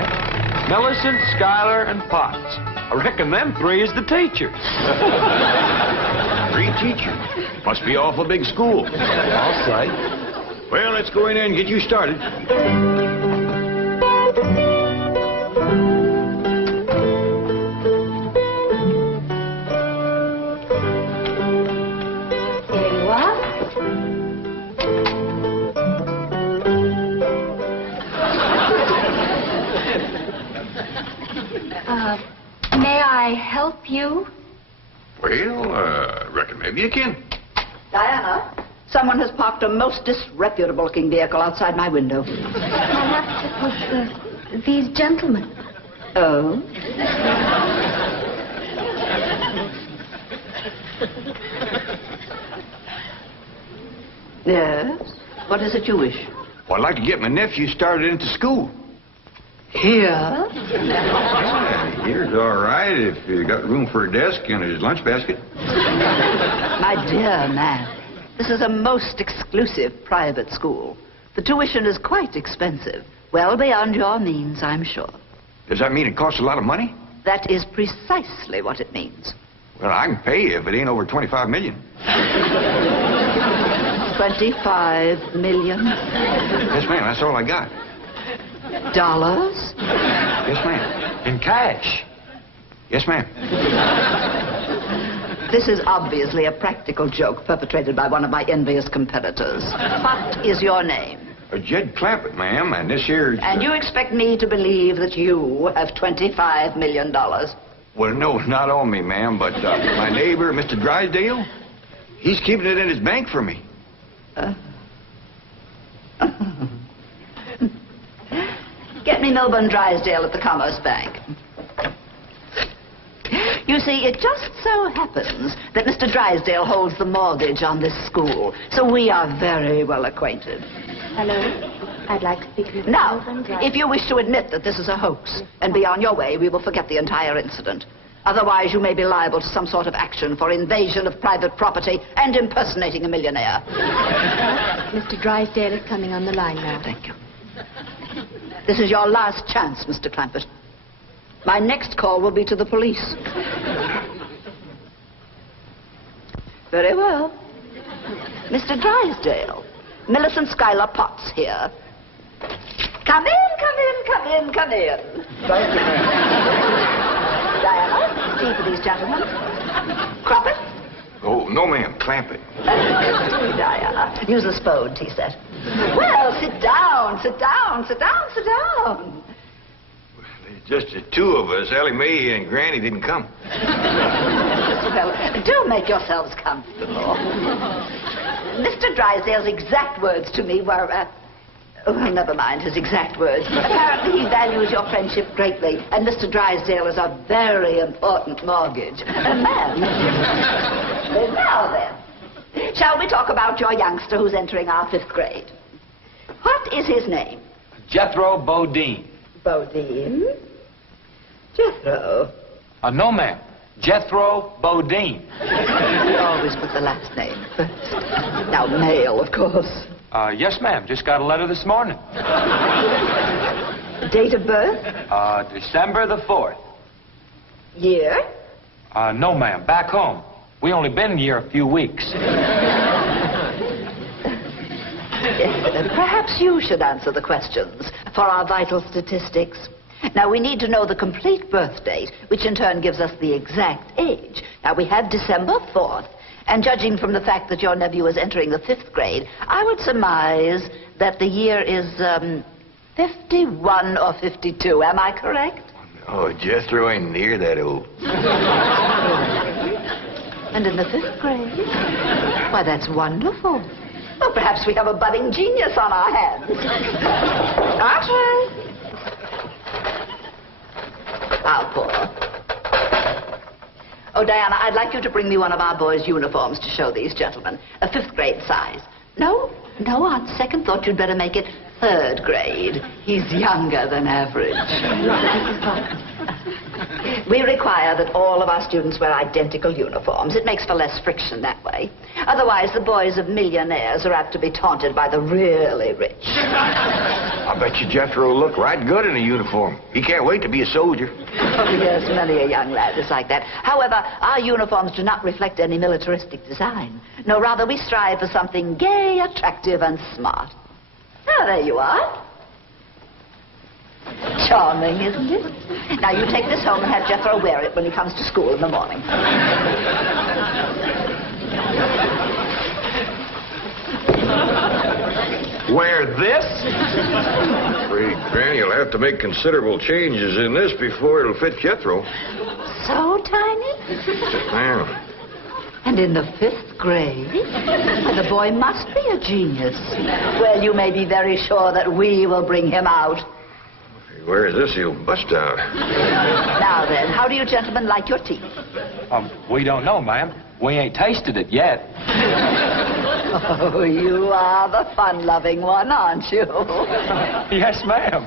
right. Millicent, Schuyler, and Potts. I reckon them three is the teachers. 3 teachers? Must be awful big school. I'll say. Well, let's go in there and get you started. Here you are. May I help you? Well, reckon maybe you can. Diana, someone has parked a most disreputable-looking vehicle outside my window. Perhaps it was these gentlemen. Oh? Yes? What is it you wish? Well, I'd like to get my nephew started into school. Here? Yeah, here's all right if you got room for a desk and his lunch basket. My dear man, this is a most exclusive private school. The tuition is quite expensive. Well beyond your means, I'm sure. Does that mean it costs a lot of money? That is precisely what it means. Well, I can pay you if it ain't over 25 million. 25 million? Yes, ma'am, that's all I got. Dollars? Yes, ma'am. In cash. Yes, ma'am. This is obviously a practical joke perpetrated by one of my envious competitors. What is your name? Jed Clampett, ma'am, and this here... And you expect me to believe that you have $25 million? Well, no, not on me, ma'am, but my neighbor, Mr. Drysdale, he's keeping it in his bank for me. Get me Milburn Drysdale at the Commerce Bank. You see, it just so happens that Mr. Drysdale holds the mortgage on this school, so we are very well acquainted. Hello. I'd like to speak with Now, Milburn Drysdale. if you wish to admit that this is a hoax and be on your way, we will forget the entire incident. Otherwise, you may be liable to some sort of action for invasion of private property and impersonating a millionaire. Mr. Drysdale is coming on the line now. Thank you. This is your last chance, Mr. Clampett. My next call will be to the police. Very well. Mr. Drysdale, Millicent Schuyler Potts here. Come in, come in, come in, come in. Thank you, ma'am. Diana, tea for these gentlemen. Croppett? Oh, no, ma'am, Clampett. Diana, use a spode tea set. Well, sit down, sit down, sit down, sit down. Just the 2 of us. Ellie Mae and Granny didn't come. Well, do make yourselves comfortable. Mr. Drysdale's exact words to me were, well, never mind his exact words. Apparently he values your friendship greatly, and Mr. Drysdale is a very important mortgage. Ma'am. Now then, shall we talk about your youngster who's entering our 5th grade? What is his name? Jethro Bodine. Bodine? Jethro. No, ma'am. Jethro Bodine. We always put the last name first. Now, male, of course. Yes, ma'am. Just got a letter this morning. Date of birth? December the 4th. Year? No, ma'am. Back home. We only been here a few weeks. Perhaps you should answer the questions for our vital statistics. Now, we need to know the complete birth date, which in turn gives us the exact age. Now, we have December 4th, and judging from the fact that your nephew is entering the 5th grade, I would surmise that the year is 51 or 52. Am I correct? Oh, Jethro ain't near that old. And in the 5th grade? Why, that's wonderful. Well, perhaps we have a budding genius on our hands. Archie! How poor. Oh, Diana, I'd like you to bring me one of our boys' uniforms to show these gentlemen. A 5th grade size. No, on second thought, you'd better make it 3rd grade. He's younger than average. We require that all of our students wear identical uniforms. It makes for less friction that way. Otherwise, the boys of millionaires are apt to be taunted by the really rich. I bet you Jethro will look right good in a uniform. He can't wait to be a soldier. Oh, yes, many a young lad is like that. However, our uniforms do not reflect any militaristic design. No, rather, we strive for something gay, attractive, and smart. Oh, there you are. Charming, isn't it? Now, you take this home and have Jethro wear it when he comes to school in the morning. Wear this? Afraid Granny will have to make considerable changes in this before it'll fit Jethro. So tiny? Yeah. And in the 5th grade? The boy must be a genius. Well, you may be very sure that we will bring him out. If he wears this, he'll bust out. Now then, how do you gentlemen like your tea? We don't know, ma'am. We ain't tasted it yet. Oh, you are the fun-loving one, aren't you? Yes, ma'am.